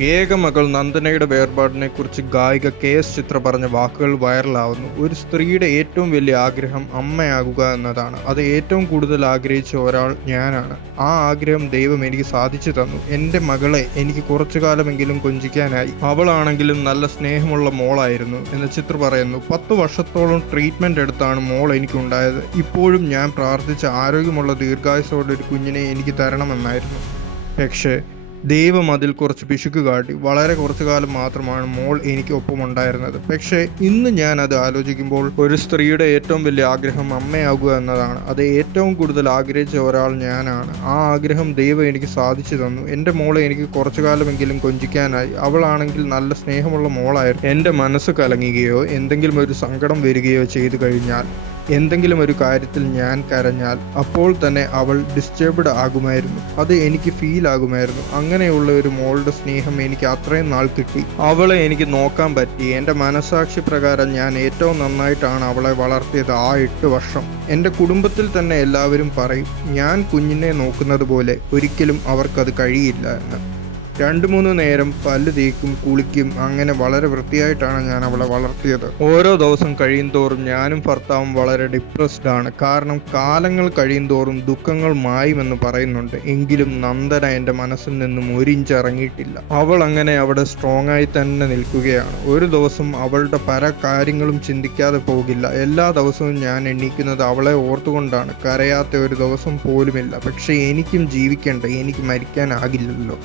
ഏകമകൾ നന്ദനയുടെ വേർപാടിനെക്കുറിച്ച് ഗായിക K S ചിത്ര പറഞ്ഞ വാക്കുകൾ വൈറലാവുന്നു. ഒരു സ്ത്രീയുടെ ഏറ്റവും വലിയ ആഗ്രഹം അമ്മയാകുക എന്നതാണ്. അത് ഏറ്റവും കൂടുതൽ ആഗ്രഹിച്ച ഒരാൾ ഞാനാണ്. ആ ആഗ്രഹം ദൈവം എനിക്ക് സാധിച്ചു തന്നു. എന്റെ മകളെ എനിക്ക് കുറച്ചു കാലമെങ്കിലും കൊഞ്ചിക്കാനായി. അവളാണെങ്കിലും നല്ല സ്നേഹമുള്ള മോളായിരുന്നു എന്ന് ചിത്ര പറയുന്നു. പത്ത് വർഷത്തോളം ട്രീറ്റ്മെന്റ് എടുത്താണ് മോൾ എനിക്കുണ്ടായത്. ഇപ്പോഴും ഞാൻ പ്രാർത്ഥിച്ച ആരോഗ്യമുള്ള ദീർഘായുസോടെ ഒരു കുഞ്ഞിനെ എനിക്ക് തരണമെന്നായിരുന്നു. പക്ഷേ ദൈവം അതിൽ കുറച്ച് പിശുക്ക് കാട്ടി. വളരെ കുറച്ചു കാലം മാത്രമാണ് മോൾ എനിക്ക് ഒപ്പം ഉണ്ടായിരുന്നത് പക്ഷേ ഇന്ന് ഞാൻ അത് ആലോചിക്കുമ്പോൾ ഒരു സ്ത്രീയുടെ ഏറ്റവും വലിയ ആഗ്രഹം അമ്മയാകുക എന്നതാണ്. അത് ഏറ്റവും കൂടുതൽ ആഗ്രഹിച്ച ഒരാൾ ഞാനാണ്. ആ ആഗ്രഹം ദൈവം എനിക്ക് സാധിച്ചു തന്നു. എന്റെ മോളെ എനിക്ക് കുറച്ചു കാലമെങ്കിലും കൊഞ്ചിക്കാനായി. അവളാണെങ്കിൽ നല്ല സ്നേഹമുള്ള മോളായിരുന്നു. എന്റെ മനസ്സ് കലങ്ങുകയോ എന്തെങ്കിലും ഒരു സങ്കടം വരികയോ ചെയ്തു കഴിഞ്ഞാൽ എന്തെങ്കിലും ഒരു കാര്യത്തിൽ ഞാൻ കരഞ്ഞാൽ അപ്പോൾ തന്നെ അവൾ ഡിസ്റ്റേബ്ഡ് ആകുമായിരുന്നു. അത് എനിക്ക് ഫീൽ ആകുമായിരുന്നു. അങ്ങനെയുള്ള ഒരു മോളുടെ സ്നേഹം എനിക്ക് അത്രയും നാൾ കിട്ടി. അവളെ എനിക്ക് നോക്കാൻ പറ്റി. എന്റെ മനസാക്ഷി പ്രകാരം ഞാൻ ഏറ്റവും നന്നായിട്ടാണ് അവളെ വളർത്തിയത് ആ എട്ട് വർഷം. എന്റെ കുടുംബത്തിൽ തന്നെ എല്ലാവരും പറയും ഞാൻ കുഞ്ഞിനെ നോക്കുന്നത് പോലെ ഒരിക്കലും അവർക്കത് കഴിയില്ല എന്ന്. രണ്ട് മൂന്ന് നേരം പല്ല് തേക്കും കുളിക്കും അങ്ങനെ വളരെ വൃത്തിയായിട്ടാണ് ഞാൻ അവളെ വളർത്തിയത്. ഓരോ ദിവസം കഴിയും തോറും ഞാനും ഭർത്താവും വളരെ ഡിപ്രസ്ഡ് ആണ്. കാരണം കാലങ്ങൾ കഴിയും തോറും ദുഃഖങ്ങൾ മായുമെന്ന് പറയുന്നുണ്ട്. എങ്കിലും നന്ദന എന്റെ മനസ്സിൽ നിന്നും ഒരു ഇഞ്ച് ഇറങ്ങിയിട്ടില്ല അവൾ അങ്ങനെ അവിടെ സ്ട്രോങ് ആയി തന്നെ നിൽക്കുകയാണ്. ഒരു ദിവസം അവളുടെ പല കാര്യങ്ങളും ചിന്തിക്കാതെ പോകില്ല. എല്ലാ ദിവസവും ഞാൻ എണീക്കുന്നത് അവളെ ഓർത്തുകൊണ്ടാണ്. കരയാത്ത ഒരു ദിവസം പോലുമില്ല. പക്ഷേ എനിക്കും ജീവിക്കേണ്ട. എനിക്ക് മരിക്കാനാകില്ലല്ലോ.